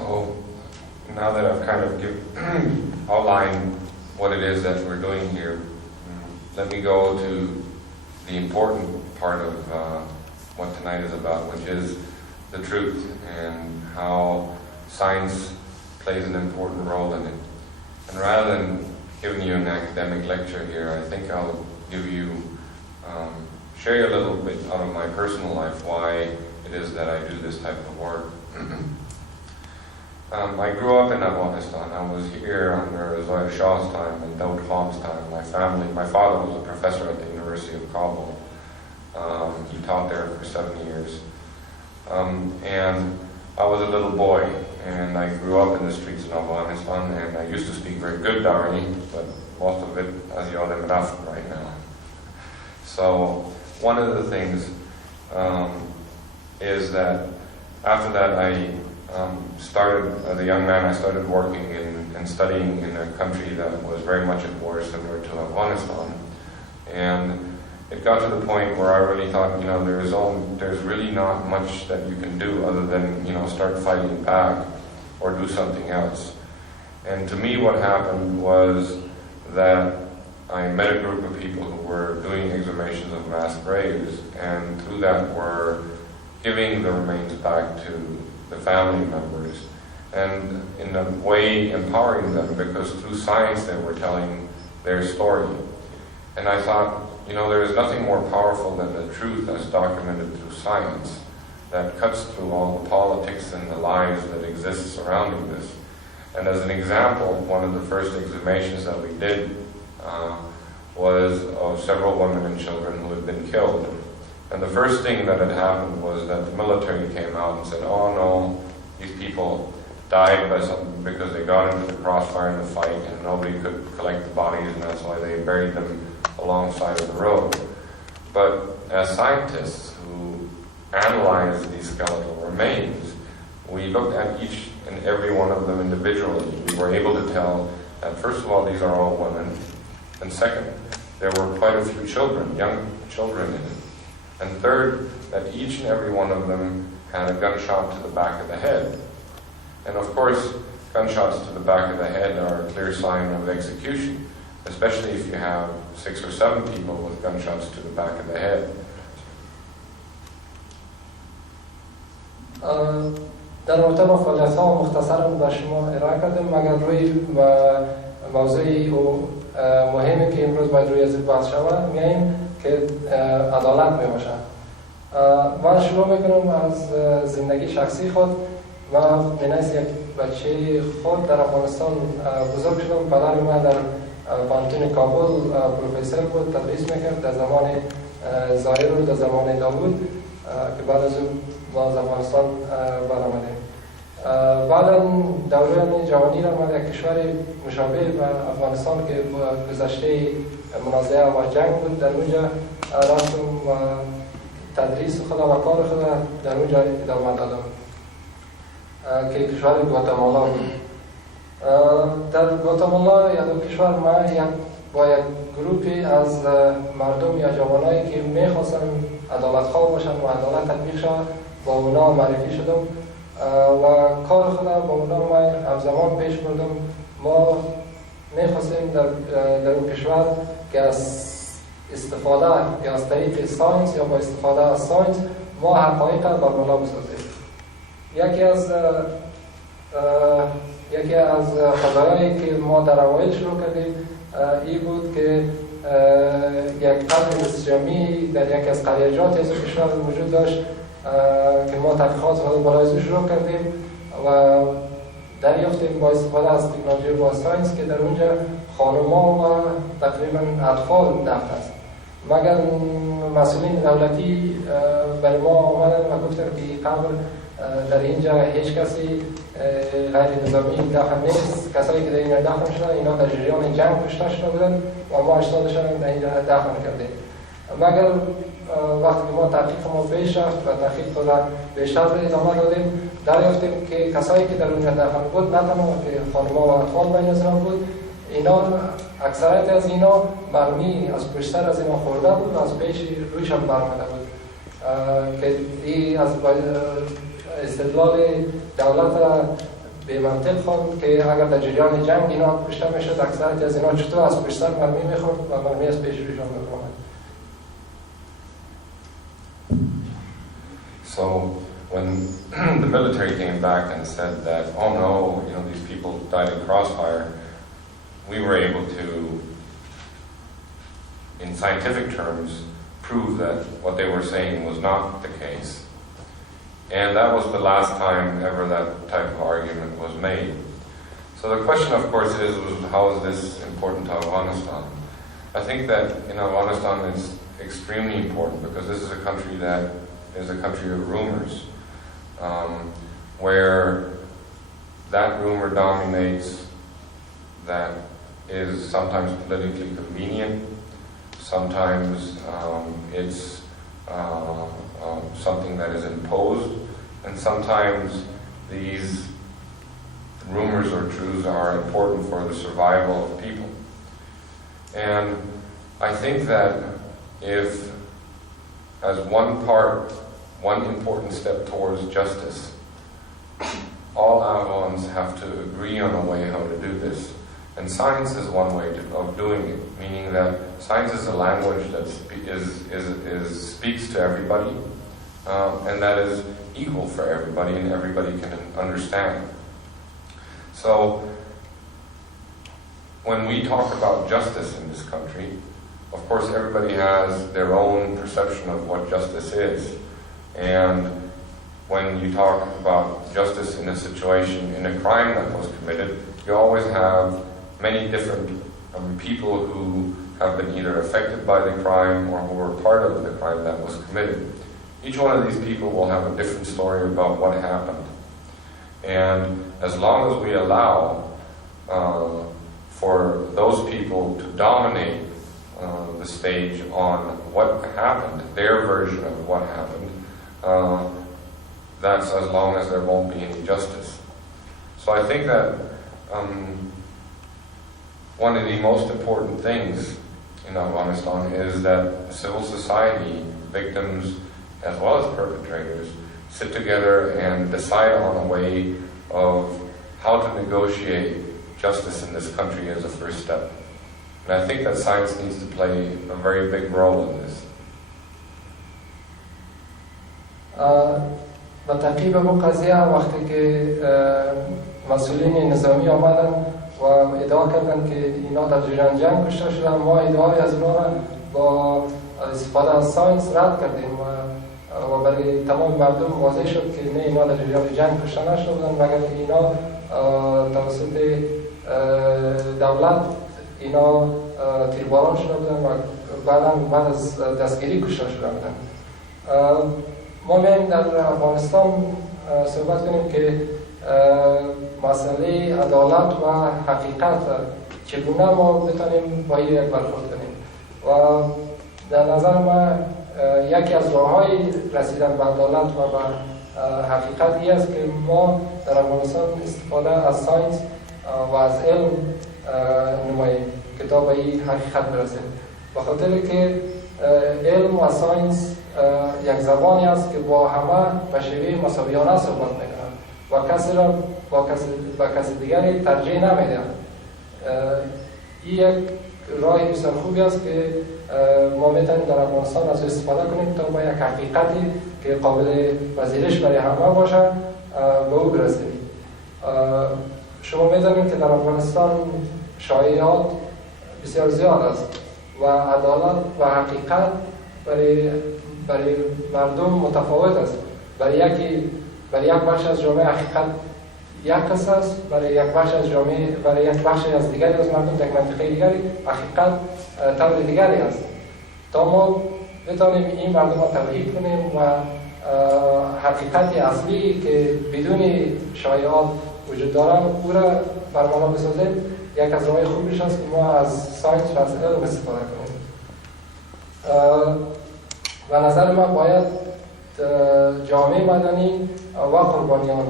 So now that I've kind of outlined what it is that we're doing here, let me go to the important part of what tonight is about, which is the truth and how science plays an important role in it. And rather than giving you an academic lecture here, I think I'll share you a little bit out of my personal life why it is that I do this type of work. I grew up in Afghanistan. I was here under Zoya Shah's time and Daud Khan's time. My father was a professor at the University of Kabul. He taught there for 7 years. And I was a little boy, and I grew up in the streets of Afghanistan, and I used to speak very good Dari, but most of it, as you all have enough right now. So one of the things is that after that I started, as a young man, I started working and studying in a country that was very much at war, similar to Afghanistan. And it got to the point where I really thought, there's really not much that you can do other than, start fighting back or do something else. And to me what happened was that I met a group of people who were doing exhumations of mass graves, and through that were giving the remains back to the family members, and in a way empowering them, because through science they were telling their story. And I thought, there is nothing more powerful than the truth as documented through science that cuts through all the politics and the lies that exist surrounding this. And as an example, one of the first exhumations that we did was of several women and children who had been killed. And the first thing that had happened was that the military came out and said, oh no, these people died because they got into the crossfire in the fight and nobody could collect the bodies, and that's why they buried them alongside of the road. But as scientists who analyze these skeletal remains, we looked at each and every one of them individually. We were able to tell that, first of all, these are all women, and second, there were quite a few children, young children in it. And third, that each and every one of them had a gunshot to the back of the head. And of course, gunshots to the back of the head are a clear sign of execution, especially if you have 6 or 7 people with gunshots to the back of the head. در رابطه با فعالیت‌ها مختصراً به شما ارائه کردیم، مگر روی موضوعی مهمی که امروز باید روی ازش بحث شود میاییم که عدالت میباشد. من شروع میکنم از زندگی شخصی خود. من منیز یک بچه خود در افغانستان بزرگ شدم. پدر من در پانتون کابل پروفسور بود، تدریس میکرد در زمان ظاهر و در زمان داوود که بعد از اون ما از افغانستان برآمدیم. بعد دوران جوانی را من یک کشور مشابه به افغانستان که گذشته منازعه و جنگ بود در اونجا رفتم و تدریس خود و کار خود در اونجا ادامه دادم که کشور گواتمالا بود. در گواتمالا یا در کشور من با یک گروپی از مردم یا جوانایی که میخواستن عدالت خواه باشن و عدالت تطبیق شود با اونا معرفی شدم و کار خودم با اونا من همزمان پیش بردم. ما میخواستیم در اون کشور که از استفاده یا از طریق ساینس یا با استفاده از ساینس ما حقایق را برملا بسازیم. یکی از قضایایی که ما در اوایل شروع کردیم این بود که یک قتل استجامی در یکی از قریجات از کشور وجود داشت که ما تحقیقات خود بالای شروع کردیم و دریافتیم با استفاده از تکنولوژی و ساینس که در اونجا خانم‌ها و تقریبا اطفال دفن است. مگر مسئولین دولتی برای ما آمدن و گفتن که قبل در اینجا هیچ کسی غیر نظامی دفن نیست. کسایی که در اینجا دفن شدن اینا در جریان جنگ کشته شده بودن و ما 80شون در اینجا دفن کردیم. مگر وقتی که ما تحقیق ما پیش رفت و تحقیق خود بیشتر ادامه دادیم دریافتیم که کسایی که در اونجا دفن بود نه تنها که خانم‌ها و اطفال بین از آن بود، اینا اکثریت از اینا مرمی از پشتر از اینا خورده بود و از پیش رویشان برآمده بود که این از استدلال دولت به منطق خواند که اگر در جریان جنگ اینا کشته میشد، اکثریت از اینا چطور از پشت سر مرمی میخورد و مرمی از پیش رویشان میخورد. So when the military came back and said that, oh no, you know, these people died in crossfire, we were able to, in scientific terms, prove that what they were saying was not the case. And that was the last time ever that type of argument was made. So the question, of course, is how is this important to Afghanistan? I think that in Afghanistan it's extremely important because this is a country that is a country of rumors, where that rumor dominates, that is sometimes politically convenient, sometimes it's something that is imposed, and sometimes these rumors or truths are important for the survival of people. And I think that if, as one important step towards justice, all Afghans have to agree on a way how to do this. And science is one way of doing it, meaning that science is a language that speaks to everybody, and that is equal for everybody, and everybody can understand. So, when we talk about justice in this country, of course everybody has their own perception of what justice is. And when you talk about justice in a situation, in a crime that was committed, you always have many different people who have been either affected by the crime or who were part of the crime that was committed. Each one of these people will have a different story about what happened. And as long as we allow for those people to dominate the stage on what happened, their version of what happened, that's as long as there won't be any justice. So I think that one of the most important things in Afghanistan is that civil society, victims as well as perpetrators, sit together and decide on a way of how to negotiate justice in this country as a first step. And I think that science needs to play a very big role in this. و تعقیب به قضیه وقتی که مسئولین نظامی آمدن و ادعا کردن که اینا در جریان جنگ کشته شدن، ما ادعای از اونا را با استفاده از ساینس رد کردیم و برای تمام مردم واضح شد که نه، اینا در جریان جنگ کشته نشدن، مگر که اینا توسط دولت اینا تیرباران شده بودن و بعد از دستگیری کشته شده بودن. ما میایم در افغانستان صحبت کنیم که مسئله عدالت و حقیقت چگونه ما بتونیم با این برخورد کنیم و در نظر من یکی از راه‌های رسیدن به عدالت و به حقیقت این است که ما در افغانستان استفاده از ساینس و از علم نماییم که تا به این حقیقت برسیم، به خاطر که علم و ساینس یک زبانی است که با همه به شیوه مساویانه صحبت میکنند و کسی را با کسی دیگری ترجیح نمیدهند. این یک راه بسیار خوبی است که ما میتونیم در افغانستان از استفاده کنیم تا با یک حقیقتی که قابل پذیرش برای همه باشه به او برسیم. شما میدانید که در افغانستان شایعات بسیار زیاد است و عدالت و حقیقت برای مردم متفاوت است. برای یک بخش از جامعه حقیقت یک قصه است، برای یک بخش از جامعه، برای یک بخش از دیگری از مردم در منطقه دیگری حقیقت طور دیگری است. تا ما بتانیم این مردم را توحید کنیم و حقیقت اصلی که بدون شایعات وجود دارد او را برمانا بسازیم، یک از راه‌های خوبیش است که ما از ساینس و از علم استفاده کنیم. و نظر من باید جامعه مدنی و قربانیان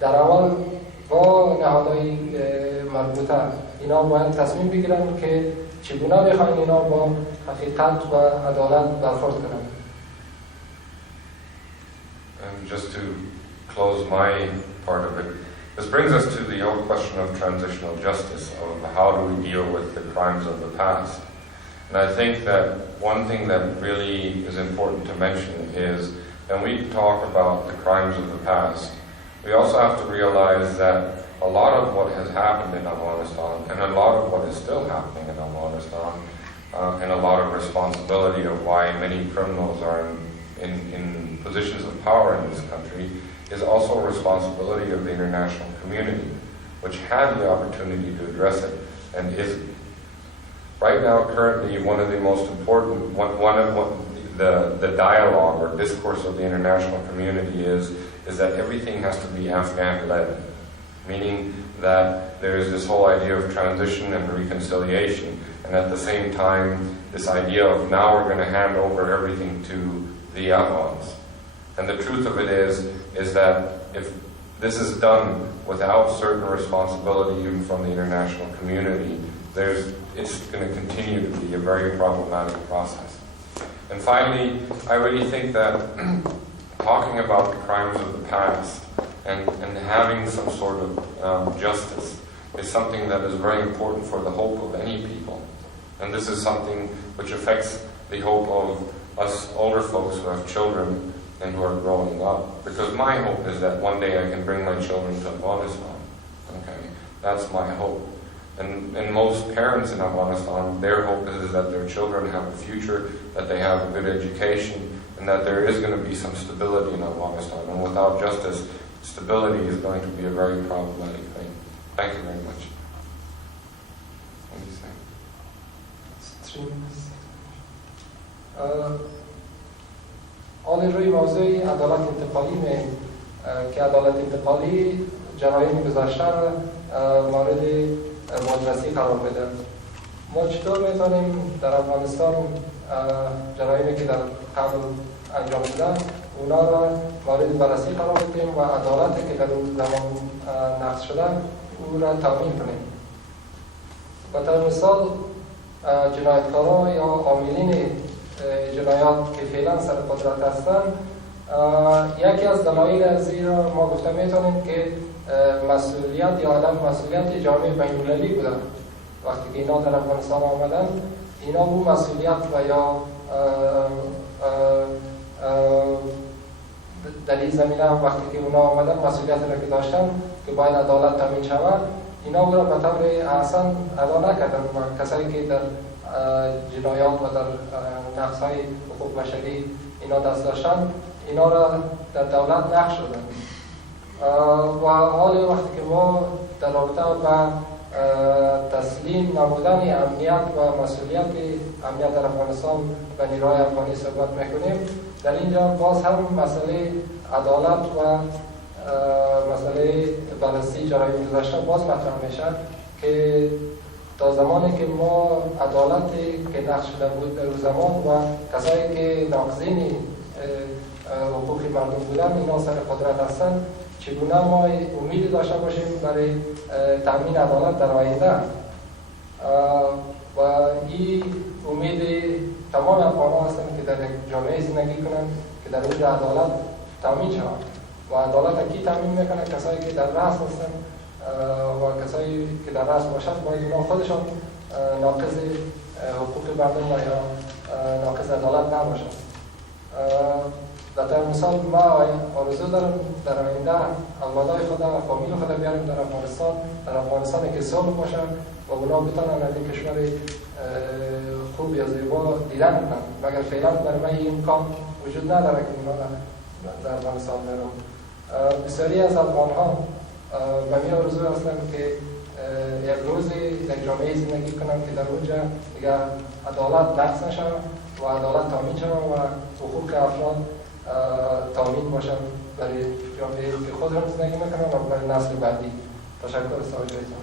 در اول با نهادهای مربوطه اینا باید تصمیم بگیرن که چگونه میخواین اینا با حقیقت و عدالت برخورد کنن. Just to close my part of it, This brings us to the old question of transitional justice, of how do we deal with the crimes of the past. And I think that one thing that really is important to mention is when we talk about the crimes of the past, we also have to realize that a lot of what has happened in Afghanistan and a lot of what is still happening in Afghanistan and a lot of responsibility of why many criminals are in positions of power in this country is also a responsibility of the international community, which had the opportunity to address it and isn't. Right now, currently, one of the most important, the dialogue or discourse of the international community is that everything has to be Afghan-led, meaning that there is this whole idea of transition and reconciliation, and at the same time, this idea of now we're going to hand over everything to the Afghans. And the truth of it is that if this is done without certain responsibility even from the international community, it's going to continue to be a very problematic process. And finally, I really think that talking about the crimes of the past and having some sort of justice is something that is very important for the hope of any people. And this is something which affects the hope of us older folks who have children and who are growing up. Because my hope is that one day I can bring my children to Afghanistan. Okay, that's my hope. And most parents in Afghanistan, their hope is that their children have a future, that they have a good education, and that there is going to be some stability in Afghanistan. And without justice, stability is going to be a very problematic thing. Thank you very much. What do you say? آن روی موضوع عدالت انتقالی میم که عدالت انتقالی جرایم گذشته را مورد مجلسی قرار بده. ما چطور میتونیم در افغانستان جرایمی که در قبل انجام شدن اونا را مورد بررسی قرار بدیم و عدالتی که در اون زمان نقض شده او را تامین کنیم. به مثال جنایتکاران یا عاملین جنایات که فعلا سر قدرت هستند، یکی از دلایل زیرا ما گفته میتونیم که مسئولیت یا عدم مسئولیت جامعه بین‌المللی بودن. وقتی که اینا در افغانستان آمدن، اینا اون مسئولیت و یا در این زمینه وقتی که اونا آمدن مسئولیت را که داشتن که باید عدالت تامین شود، اینا او را به طور احسن ادا نکردن و کسایی که در جنایات و در نقض‌های حقوق بشری اینا دست داشتن، اینا را در دولت نقش دادن. و حال وقتی که ما در رابطه با تسلیم نمودن امنیت و مسئولیت امنیت در افغانستان و نیروهای افغانی صحبت میکنیم، در اینجا باز هم مسئله عدالت و مسئله بررسی جرایم گذشته باز مطرح میشه که تا زمانی که ما عدالتی که نقش شده بود در زمان و کسایی که ناقضین حقوق مردم بودن اینا سر قدرت هستن، چگونه ما امید داشته باشیم برای تامین عدالت در آینده و این امید تمام افغانان هستن که در جامعه زندگی کنن که در اونجا عدالت تامین شود و عدالت کی تامین میکنه؟ کسایی که در رأس هستن و کسایی که در رأس باشند باید اونا خودشان ناقض حقوق مردم و یا ناقض عدالت نباشند. در مثال ما آرزو دارم در آینده اولادای خود و فامیل خود بیاریم در افغانستان که صلح باشن و اونا بتونن از این کشور خوب یا زیبا دیدن کنن، مگر فعلا برای من این امکان وجود نداره که اونا در افغانستان برم. بسیاری از افغان‌ها به می آرزو هستن که یک روزی در جامعه زندگی کنن که در اونجا دیگه عدالت نقض نشه و عدالت تامین شه و حقوق افراد تامین باشن برای جامعه که خود هم زندگی میکنن و برای نسل بعدی. تشکر از توجهتون.